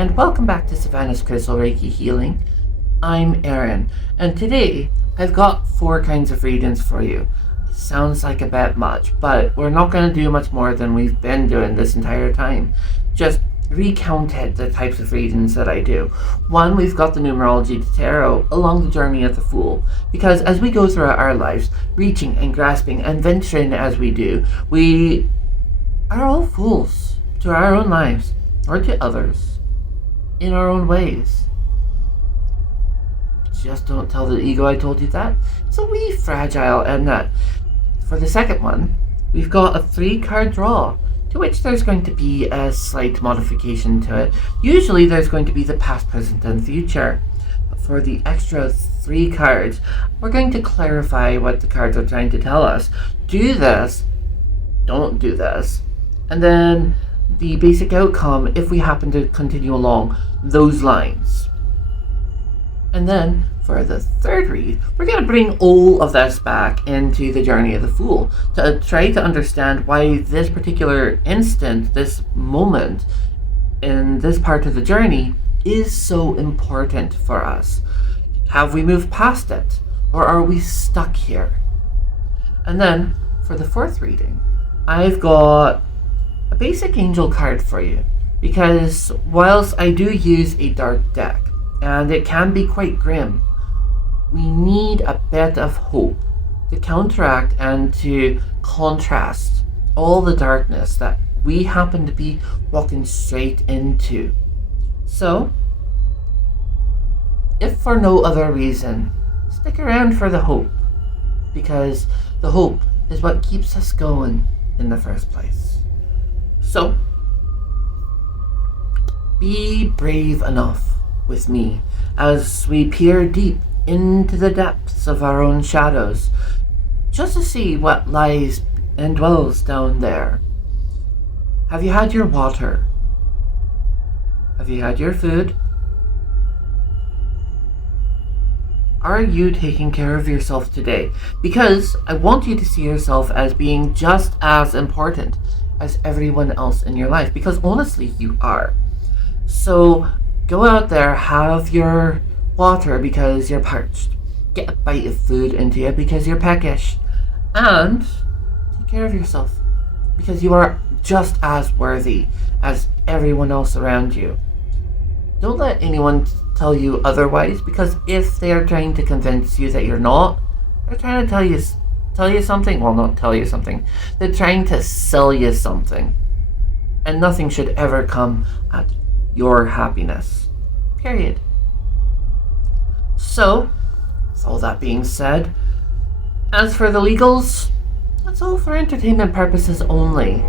and welcome back to Savannah's Crystal Reiki Healing. I'm Aaron, and today I've got 4 kinds of readings for you. It sounds like a bit much, but we're not going to do much more than we've been doing this entire time. Just recounted the types of readings that I do. 1, we've got the numerology to tarot along the journey of the Fool, because as we go throughout our lives, reaching and grasping and venturing as we do, we are all fools to our own lives or to others in our own ways. Just don't tell the ego I told you that. It's a wee fragile, and that. For the second one, we've got a 3-card draw, to which there's going to be a slight modification to it. Usually there's going to be the past, present, and future. But for the extra 3 cards, we're going to clarify what the cards are trying to tell us. Do this, don't do this. And then the basic outcome if we happen to continue along those lines. And then for the 3rd read, we're going to bring all of this back into the journey of the Fool to try to understand why this particular instant, this moment in this part of the journey is so important for us. Have we moved past it, or are we stuck here? And then for the 4th reading, I've got a basic angel card for you, because whilst I do use a dark deck and it can be quite grim, we need a bit of hope to counteract and to contrast all the darkness that we happen to be walking straight into. So, if for no other reason, stick around for the hope, because the hope is what keeps us going in the first place. So, be brave enough with me as we peer deep into the depths of our own shadows, just to see what lies and dwells down there. Have you had your water? Have you had your food? Are you taking care of yourself today? Because I want you to see yourself as being just as important as everyone else in your life, because honestly you are. So go out there, have your water because you're parched, get a bite of food into you because you're peckish, and take care of yourself because you are just as worthy as everyone else around you. Don't let anyone tell you otherwise, because if they are trying to convince you that you're not, they're trying to tell you something. Well, not tell you something. They're trying to sell you something. And nothing should ever come at your happiness. Period. So, with all that being said, as for the legals, that's all for entertainment purposes only.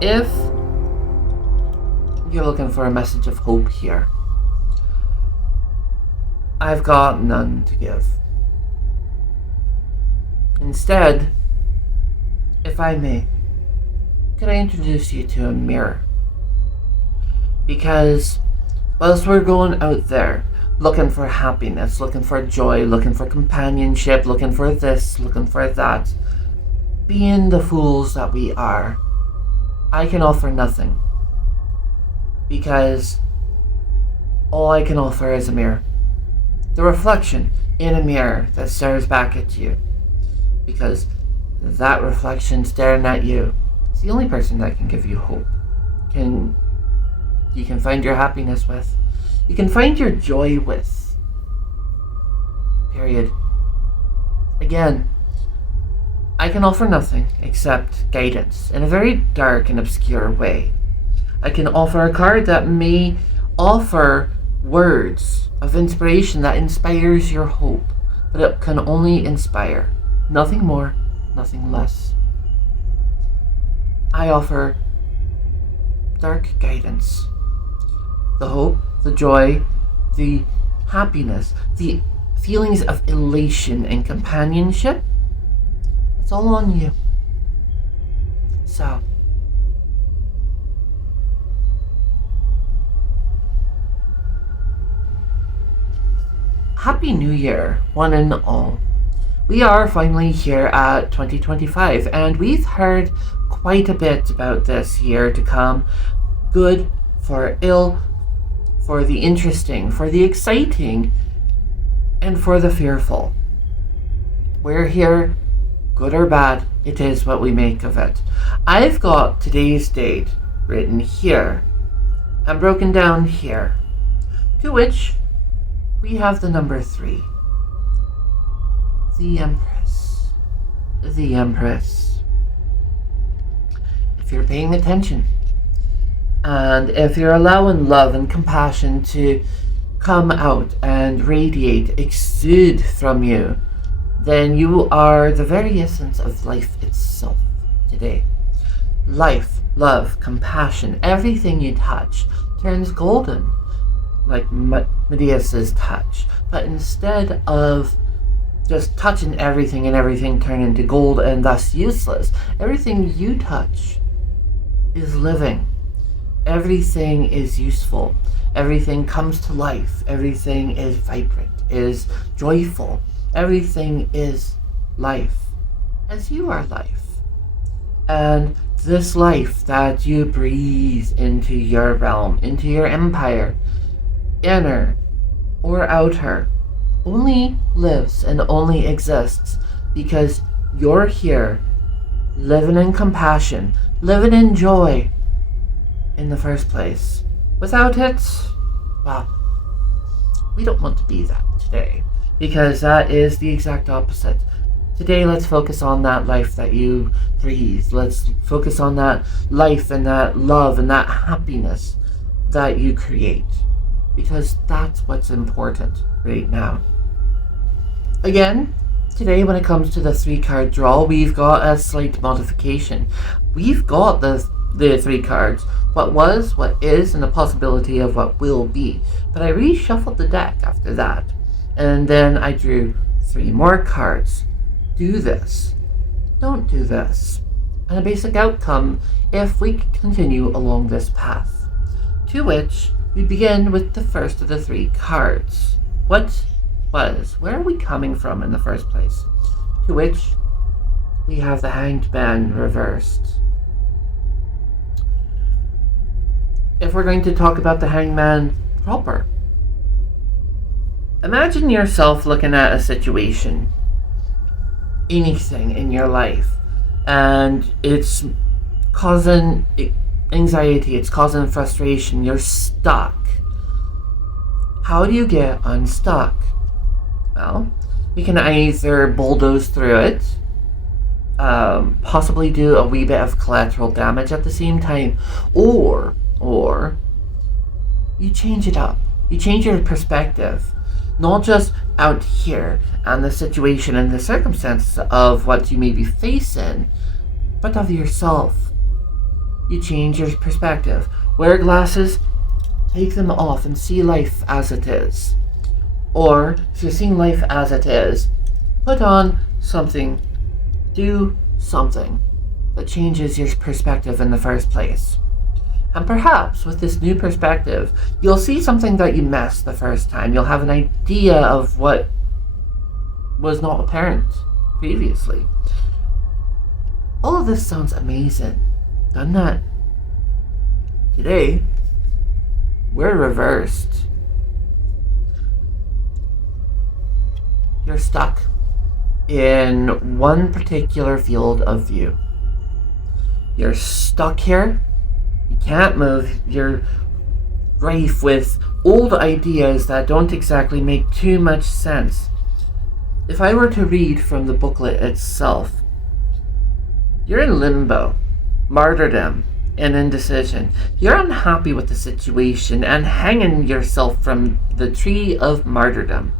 If you're looking for a message of hope here, I've got none to give. Instead, if I may, could I introduce you to a mirror? Because whilst we're going out there looking for happiness, looking for joy, looking for companionship, looking for this, looking for that, being the fools that we are, I can offer nothing, because all I can offer is a mirror. The reflection in a mirror that stares back at you, because that reflection staring at you is the only person that can give you hope. You can find your happiness with. You can find your joy with. Period. Again, I can offer nothing except guidance in a very dark and obscure way. I can offer a card that may offer words of inspiration that inspires your hope, but it can only inspire, nothing more, nothing less. I offer dark guidance, the hope, the joy, the happiness, the feelings of elation and companionship. It's all on you. So, Happy New Year, one and all. We are finally here at 2025, and we've heard quite a bit about this year to come. Good for ill, for the interesting, for the exciting, and for the fearful. We're here, good or bad, it is what we make of it. I've got today's date written here and broken down here, to which we have the number 3. The Empress. The Empress. If you're paying attention, and if you're allowing love and compassion to come out and radiate, exude from you, then you are the very essence of life itself today. Life, love, compassion, everything you touch turns golden, like Medea's touch. But instead of just touching everything and everything turn into gold and thus useless, everything you touch is living. Everything is useful. Everything comes to life. Everything is vibrant, is joyful. Everything is life, as you are life. And this life that you breathe into your realm, into your empire, inner or outer, only lives and only exists because you're here, living in compassion, living in joy in the first place. Without it, well, we don't want to be that today, because that is the exact opposite. Today, let's focus on that life that you breathe. Let's focus on that life and that love and that happiness that you create, because that's what's important right now. Again, today when it comes to the 3-card draw, we've got a slight modification. We've got the 3 cards, what was, what is, and the possibility of what will be. But I reshuffled the deck after that, and then I drew 3 more cards. Do this. Don't do this. And a basic outcome if we continue along this path. To which we begin with the first of the 3 cards. What was? Where are we coming from in the first place? To which we have the Hanged Man reversed. If we're going to talk about the Hanged Man proper, imagine yourself looking at a situation, anything in your life, and it's causing anxiety, it's causing frustration, you're stuck. How do you get unstuck? Well, you can either bulldoze through it, possibly do a wee bit of collateral damage at the same time, or you change it up. You change your perspective. Not just out here and the situation and the circumstances of what you may be facing, but of yourself. You change your perspective. Wear glasses, take them off and see life as it is. Or, if you're seeing life as it is, put on something, do something that changes your perspective in the first place. And perhaps with this new perspective, you'll see something that you missed the first time. You'll have an idea of what was not apparent previously. All of this sounds amazing, doesn't it? Today, we're reversed. You're stuck in one particular field of view. You're stuck here. You can't move. You're rife with old ideas that don't exactly make too much sense. If I were to read from the booklet itself, you're in limbo, martyrdom, and indecision. You're unhappy with the situation and hanging yourself from the tree of martyrdom.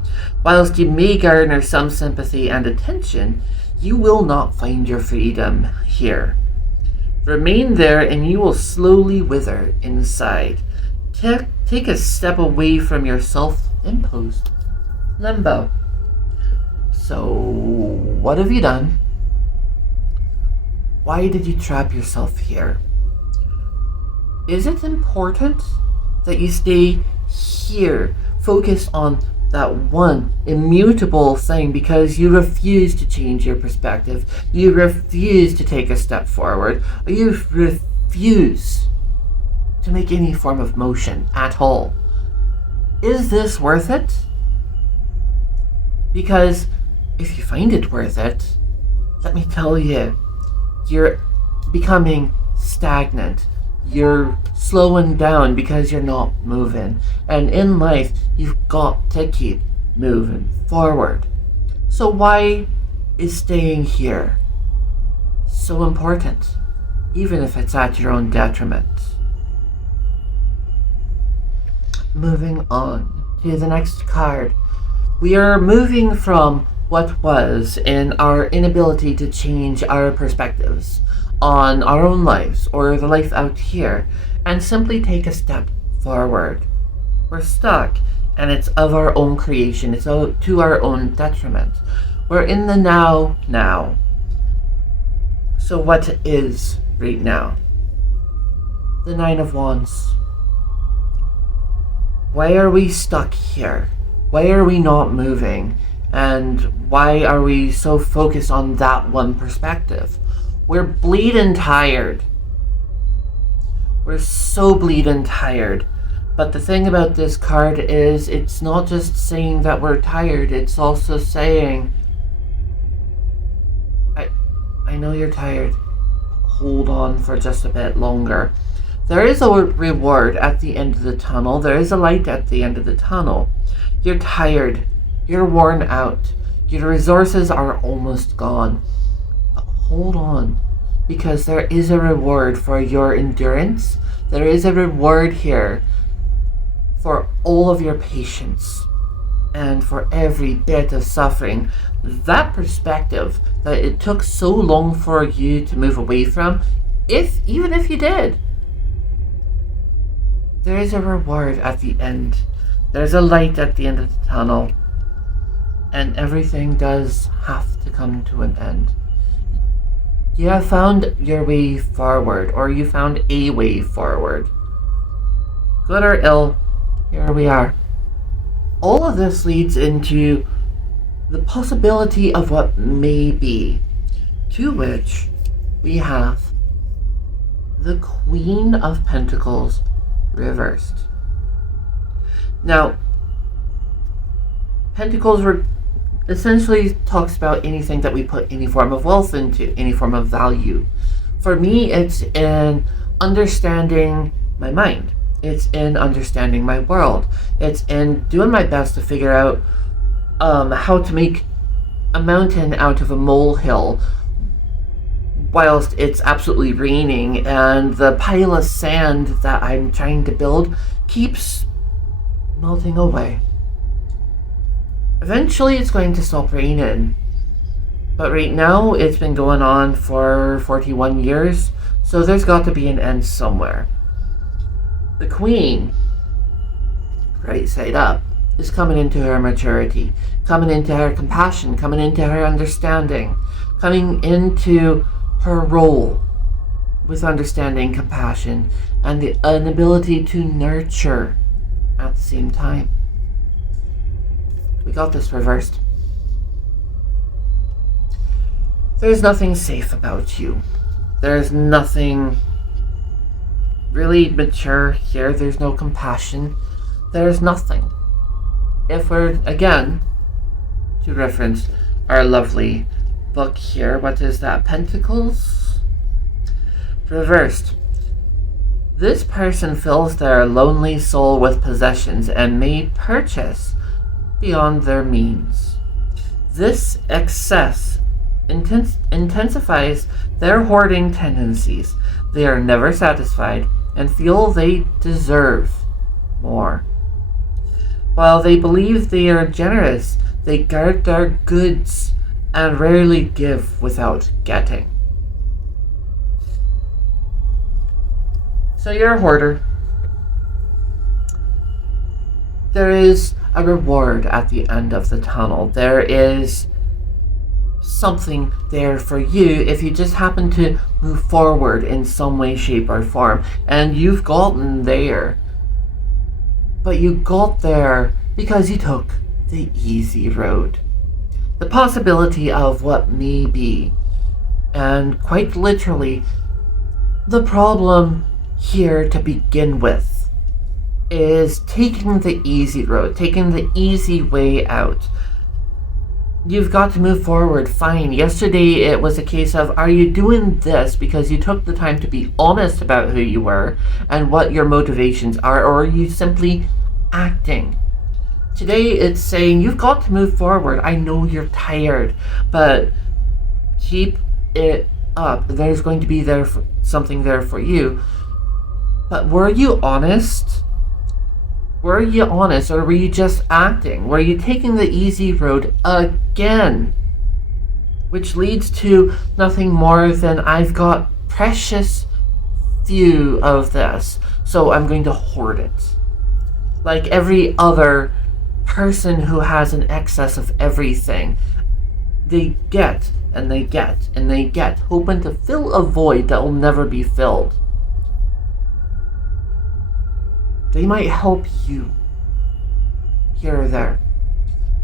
Whilst you may garner some sympathy and attention, you will not find your freedom here. Remain there and you will slowly wither inside. Take a step away from your self-imposed limbo. So, what have you done? Why did you trap yourself here? Is it important that you stay here, focus on that one immutable thing because you refuse to change your perspective, you refuse to take a step forward, or you refuse to make any form of motion at all. Is this worth it? Because if you find it worth it, let me tell you, you're becoming stagnant. You're slowing down because you're not moving. And in life, you've got to keep moving forward. So why is staying here so important, even if it's at your own detriment? Moving on to the next card. We are moving from what was in our inability to change our perspectives on our own lives or the life out here and simply take a step forward. We're stuck and it's of our own creation. It's to our own detriment. We're in the now. So what is right now? The Nine of Wands. Why are we stuck here? Why are we not moving? And why are we so focused on that one perspective? We're bleeding tired. We're so bleeding tired. But the thing about this card is it's not just saying that we're tired, it's also saying, I know you're tired. Hold on for just a bit longer. There is a reward at the end of the tunnel. There is a light at the end of the tunnel. You're tired. You're worn out. Your resources are almost gone. But hold on, because there is a reward for your endurance. There is a reward here for all of your patience and for every bit of suffering. That perspective that it took so long for you to move away from, even if you did, there is a reward at the end. There's a light at the end of the tunnel. And everything does have to come to an end. You have found your way forward, or you found a way forward. Good or ill, here we are. All of this leads into the possibility of what may be, to which we have the Queen of Pentacles reversed. Now, Pentacles essentially talks about anything that we put any form of wealth into, any form of value. For me, it's in understanding my mind. It's in understanding my world. It's in doing my best to figure out how to make a mountain out of a molehill whilst it's absolutely raining and the pile of sand that I'm trying to build keeps melting away. Eventually it's going to stop raining, but right now it's been going on for 41 years, so there's got to be an end somewhere. The Queen, right side up, is coming into her maturity, coming into her compassion, coming into her understanding, coming into her role with understanding, compassion, and an ability to nurture at the same time. We got this reversed. There's nothing safe about you. There's nothing really mature here. There's no compassion. There's nothing. If we're, again, to reference our lovely book here, what is that? Pentacles? Reversed. This person fills their lonely soul with possessions and may purchase beyond their means. This excess intensifies their hoarding tendencies. They are never satisfied and feel they deserve more. While they believe they are generous, they guard their goods and rarely give without getting. So you're a hoarder. There is a reward at the end of the tunnel. There is something there for you if you just happen to move forward in some way, shape, or form. And you've gotten there. But you got there because you took the easy road. The possibility of what may be. And quite literally, the problem here to begin with is taking the easy road, taking the easy way out. You've got to move forward, fine. Yesterday it was a case of, are you doing this because you took the time to be honest about who you were and what your motivations are, or are you simply acting? Today it's saying you've got to move forward. I know you're tired, but keep it up. There's going to be something there for you. But were you honest? Were you honest, or were you just acting? Were you taking the easy road again? Which leads to nothing more than, I've got precious few of this, so I'm going to hoard it. Like every other person who has an excess of everything, they get and they get and they get, hoping to fill a void that will never be filled. They might help you here or there,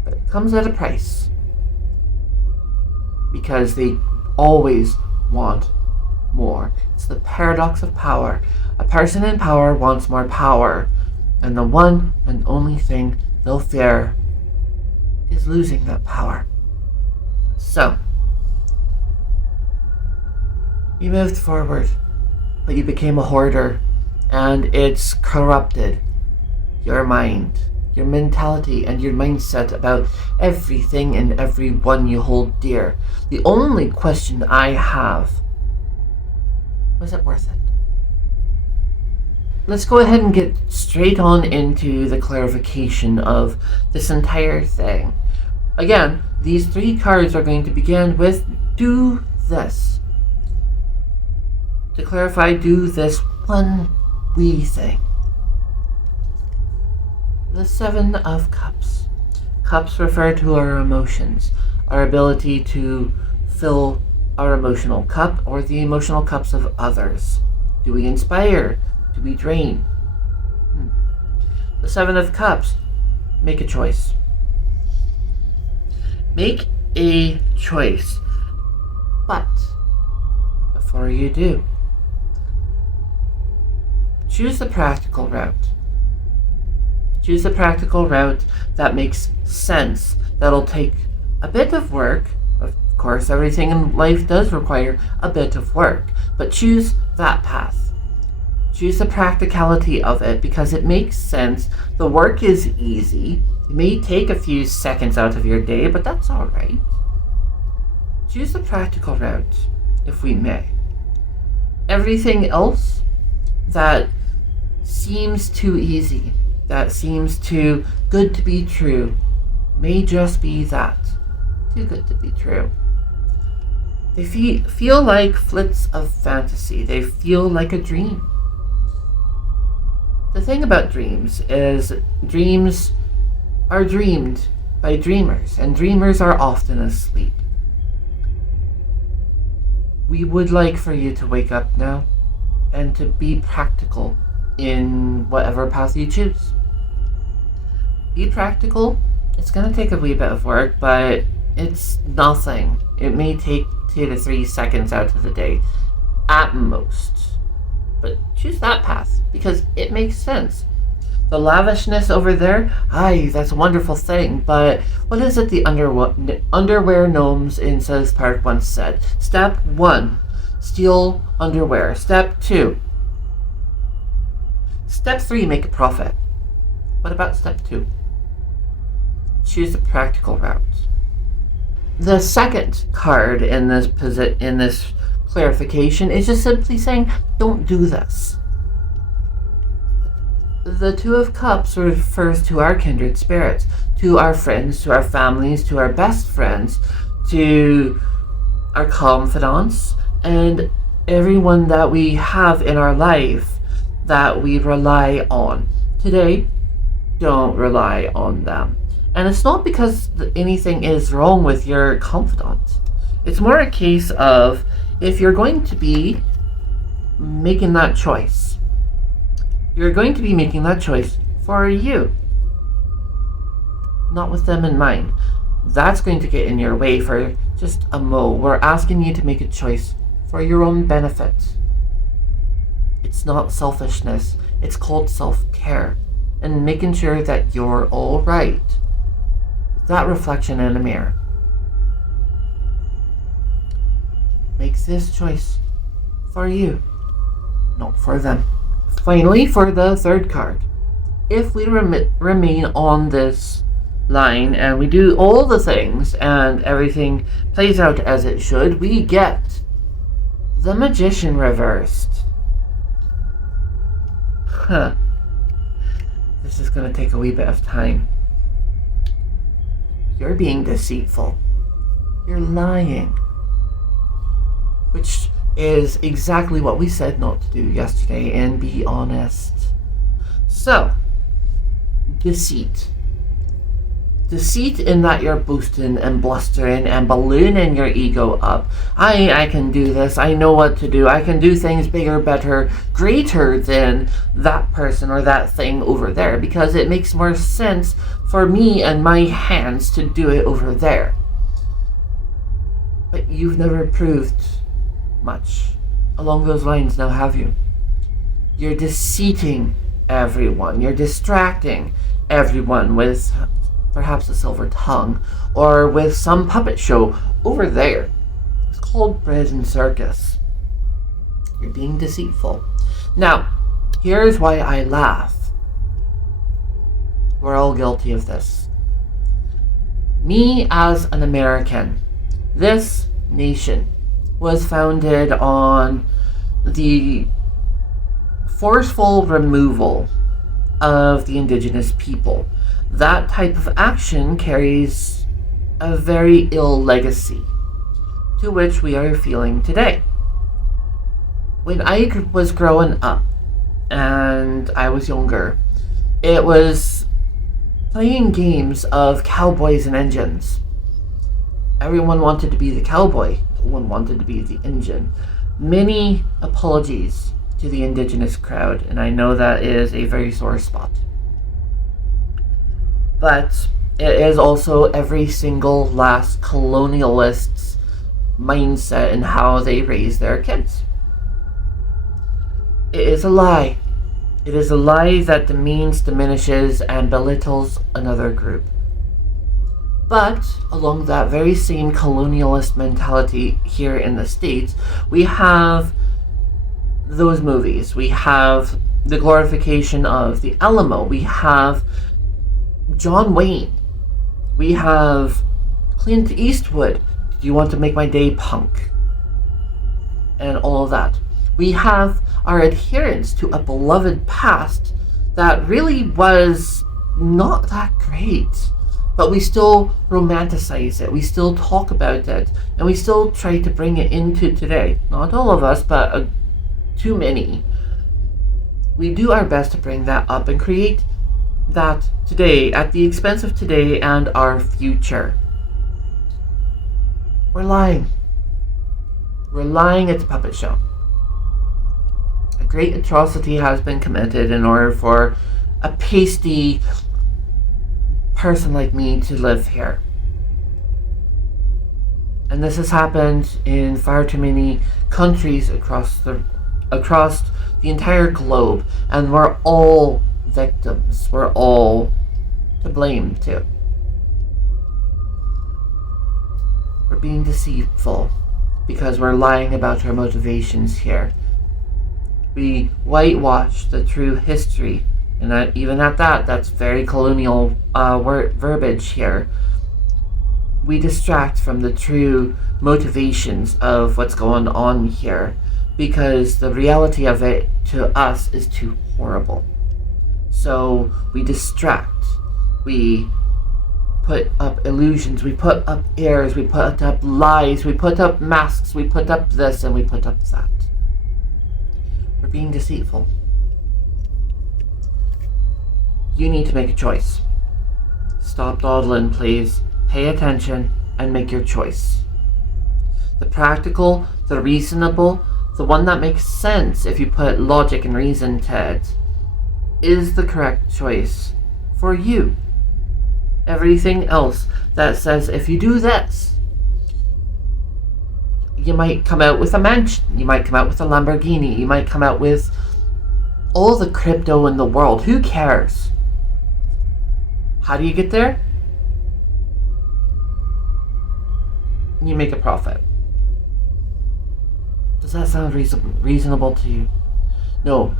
but it comes at a price, because they always want more. It's the paradox of power. A person in power wants more power, and the one and only thing they'll fear is losing that power. So, you moved forward, but you became a hoarder, and it's corrupted your mind, your mentality, and your mindset about everything and everyone you hold dear. The only question I have, was it worth it? Let's go ahead and get straight on into the clarification of this entire thing. Again, these 3 cards are going to begin with do this. To clarify, do this one wee thing. The 7 of Cups. Cups refer to our emotions, our ability to fill our emotional cup or the emotional cups of others. Do we inspire? Do we drain? The 7 of Cups. Make a choice. Make a choice. But before you do, choose the practical route. Choose the practical route that makes sense, that'll take a bit of work. Of course, everything in life does require a bit of work, but choose that path. Choose the practicality of it because it makes sense. The work is easy. It may take a few seconds out of your day, but that's all right. Choose the practical route, if we may. Everything else that seems too easy, that seems too good to be true, may just be that. Too good to be true. They feel like flits of fantasy. They feel like a dream. The thing about dreams is dreams are dreamed by dreamers, and dreamers are often asleep. We would like for you to wake up now and to be practical in whatever path you choose. Be practical. It's going to take a wee bit of work, but it's nothing. It may take 2 to 3 seconds out of the day at most. But choose that path because it makes sense. The lavishness over there, aye, that's a wonderful thing, but what is it the underwear gnomes in South Park once said? Step 1, steal underwear. Step 2, Step 3, make a profit. What about step 2? Choose the practical route. The second card in this clarification is just simply saying, don't do this. The 2 of Cups refers to our kindred spirits, to our friends, to our families, to our best friends, to our confidants, and everyone that we have in our life that we rely on. Today, don't rely on them. And it's not because anything is wrong with your confidant. It's more a case of, if you're going to be making that choice, you're going to be making that choice for you. not with them in mind. That's going to get in your way for just a mo. We're asking you to make a choice for your own benefit. It's not selfishness. It's called self-care and making sure that you're all right. That reflection in a mirror makes this choice for you, not for them. Finally, for the third card, if we remain on this line and we do all the things and everything plays out as it should, we get the Magician reversed. This is going to take a wee bit of time. You're being deceitful. You're lying. Which is exactly what we said not to do yesterday, and be honest. So, deceit. Deceit in that you're boasting and blustering and ballooning your ego up. I can do this. I know what to do. I can do things bigger, better, greater than that person or that thing over there, because it makes more sense for me and my hands to do it over there. But you've never proved much along those lines, now have you? You're deceiving everyone. You're distracting everyone with perhaps a silver tongue, or with some puppet show over there. It's called bread and circus. You're being deceitful. Now, here's why I laugh. We're all guilty of this. Me as an American, this nation was founded on the forceful removal of the indigenous people. That type of action carries a very ill legacy, to which we are feeling today. When I was growing up, and I was younger, it was playing games of cowboys and engines. Everyone wanted to be the cowboy, no one wanted to be the engine. Many apologies to the indigenous crowd, and I know that is a very sore spot. But it is also every single last colonialist's mindset in how they raise their kids. It is a lie. It is a lie that demeans, diminishes, and belittles another group. But along that very same colonialist mentality here in the States, we have those movies. We have the glorification of the Alamo. We have John Wayne. We have Clint Eastwood. Do you want to make my day, punk? And all of that. We have our adherence to a beloved past that really was not that great. But we still romanticize it. We still talk about it. And we still try to bring it into today. Not all of us, but too many. We do our best to bring that up and create that today at the expense of today and our future. We're lying. We're lying at the puppet show. A great atrocity has been committed in order for a pasty person like me to live here. And this has happened in far too many countries across the entire globe, and we're all victims. We're all to blame too. We're being deceitful because we're lying about our motivations here. We whitewash the true history, and even at that, that's very colonial verbiage here. We distract from the true motivations of what's going on here, because the reality of it to us is too horrible. So we distract, we put up illusions, we put up airs, we put up lies, we put up masks, we put up this and we put up that. We're being deceitful. You need to make a choice. Stop dawdling, please. Pay attention and make your choice. The practical, the reasonable, the one that makes sense if you put logic and reason to it, is the correct choice for you. Everything else that says if you do this, you might come out with a mansion, you might come out with a Lamborghini, you might come out with all the crypto in the world. Who cares? How do you get there? You make a profit. Does that sound reasonable to you? No.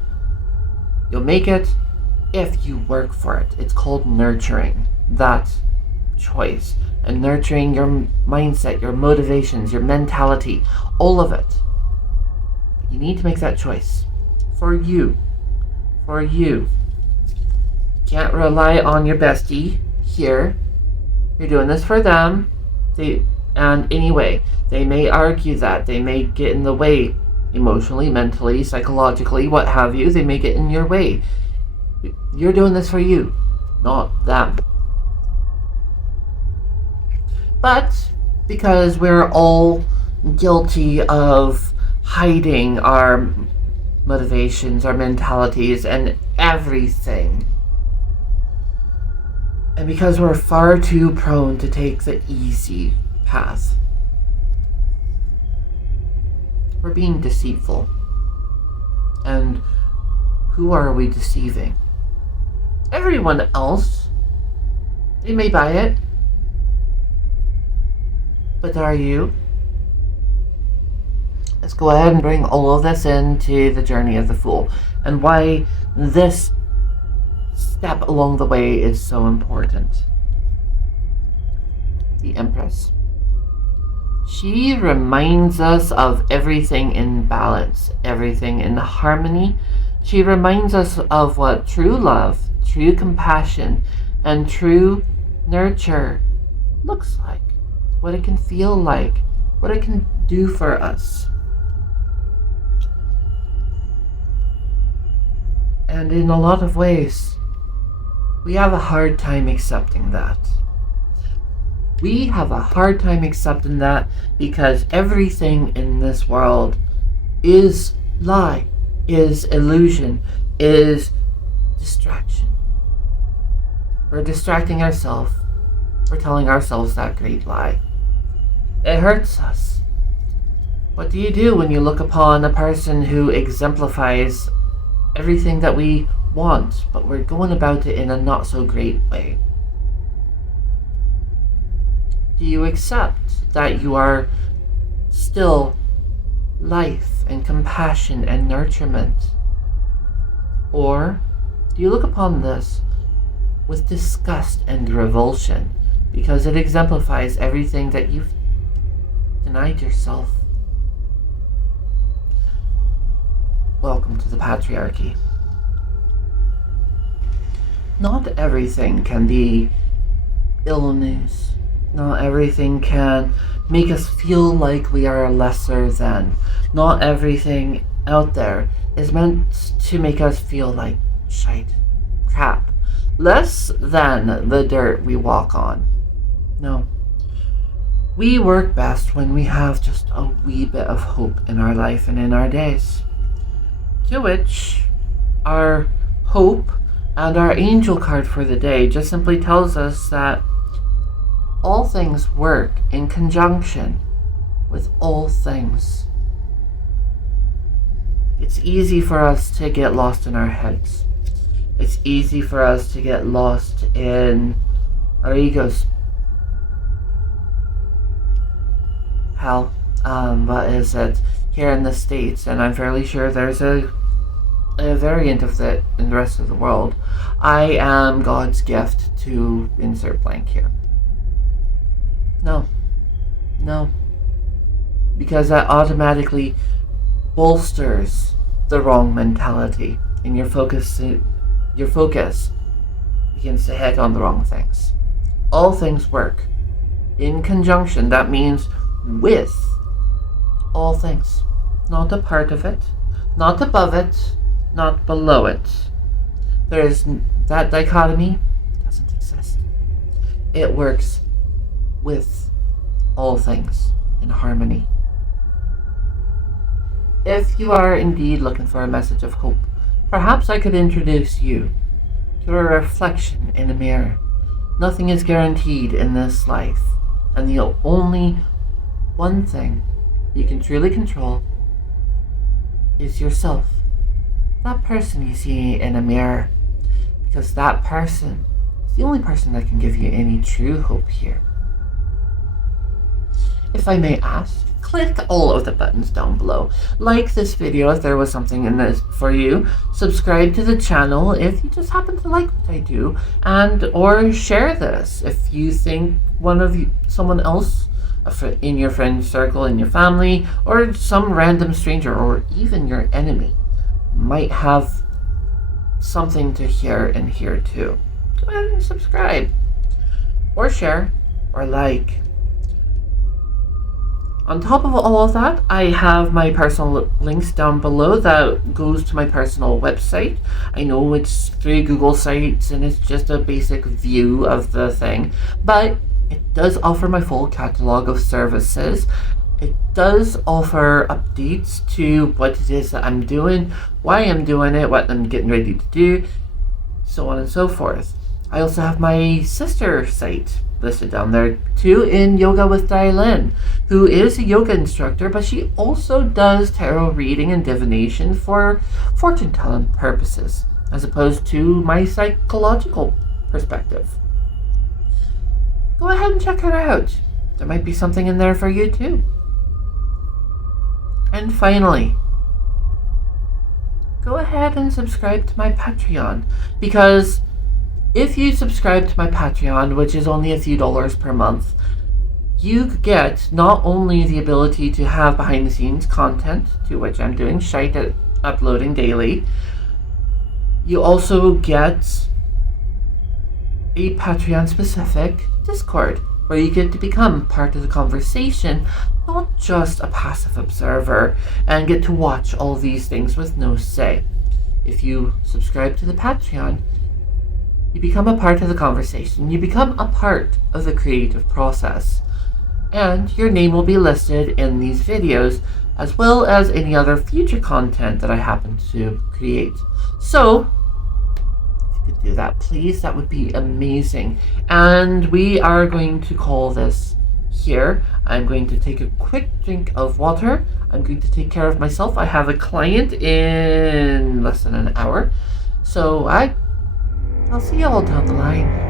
You'll make it if you work for it. It's called nurturing that choice and nurturing your mindset, your motivations, your mentality, all of it. But you need to make that choice for you. For you. Can't rely on your bestie here. You're doing this for them. And anyway, they may argue that. They may get in the way emotionally, mentally, psychologically, what have you. They may get in your way. You're doing this for you, not them. But because we're all guilty of hiding our motivations, our mentalities, and everything, and because we're far too prone to take the easy path, we're being deceitful. And who are we deceiving? Everyone else. They may buy it. But are you? Let's go ahead and bring all of this into the journey of the Fool and why this step along the way is so important. The Empress. She reminds us of everything in balance, everything in harmony. She reminds us of what true love, true compassion, and true nurture looks like, what it can feel like, what it can do for us. And in a lot of ways, we have a hard time accepting that. We have a hard time accepting that because everything in this world is lie, is illusion, is distraction. We're distracting ourselves. We're telling ourselves that great lie. It hurts us. What do you do when you look upon a person who exemplifies everything that we want, but we're going about it in a not so great way? Do you accept that you are still life and compassion and nurturement? Or do you look upon this with disgust and revulsion because it exemplifies everything that you've denied yourself? Welcome to the patriarchy. Not everything can be ill news. Not everything can make us feel like we are lesser than. Not everything out there is meant to make us feel like shite, crap, less than the dirt we walk on. No. We work best when we have just a wee bit of hope in our life and in our days. To which our hope and our angel card for the day just simply tells us that all things work in conjunction with all things. It's easy for us to get lost in our heads. It's easy for us to get lost in our egos. Hell, what is it here in the States, and I'm fairly sure there's a variant of that in the rest of the world. I am God's gift to insert blank here. No. Because that automatically bolsters the wrong mentality, and your focus begins to hit on the wrong things. All things work in conjunction. That means with all things. Not a part of it, not above it, not below it. That dichotomy doesn't exist. It works with all things in harmony. If you are indeed looking for a message of hope, perhaps I could introduce you to a reflection in a mirror Nothing is guaranteed in this life, and the only one thing you can truly control is yourself. That person you see in a mirror, because that person is the only person that can give you any true hope here. If I may ask, click all of the buttons down below. Like this video if there was something in this for you. Subscribe to the channel if you just happen to like what I do, and or share this if you think someone else in your friend circle, in your family, or some random stranger, or even your enemy might have something to hear in here too. Go ahead and subscribe, or share, or like. On top of all of that, I have my personal links down below that goes to my personal website. I know it's 3 Google sites and it's just a basic view of the thing, but it does offer my full catalog of services. It does offer updates to what it is that I'm doing, why I'm doing it, what I'm getting ready to do, so on and so forth. I also have my sister site listed down there too, in Yoga with Dialyn, who is a yoga instructor, but she also does tarot reading and divination for fortune telling purposes, as opposed to my psychological perspective. Go ahead and check her out. There might be something in there for you too. And finally, go ahead and subscribe to my Patreon, because if you subscribe to my Patreon, which is only a few dollars per month, you get not only the ability to have behind the scenes content, to which I'm doing shite at uploading daily, you also get a Patreon specific Discord where you get to become part of the conversation, not just a passive observer, and get to watch all these things with no say. If you subscribe to the Patreon, you become a part of the conversation, you become a part of the creative process, and your name will be listed in these videos, as well as any other future content that I happen to create. So, if you could do that, please, that would be amazing. And we are going to call this here. I'm going to take a quick drink of water. I'm going to take care of myself. I have a client in less than an hour, so I'll see you all down the line.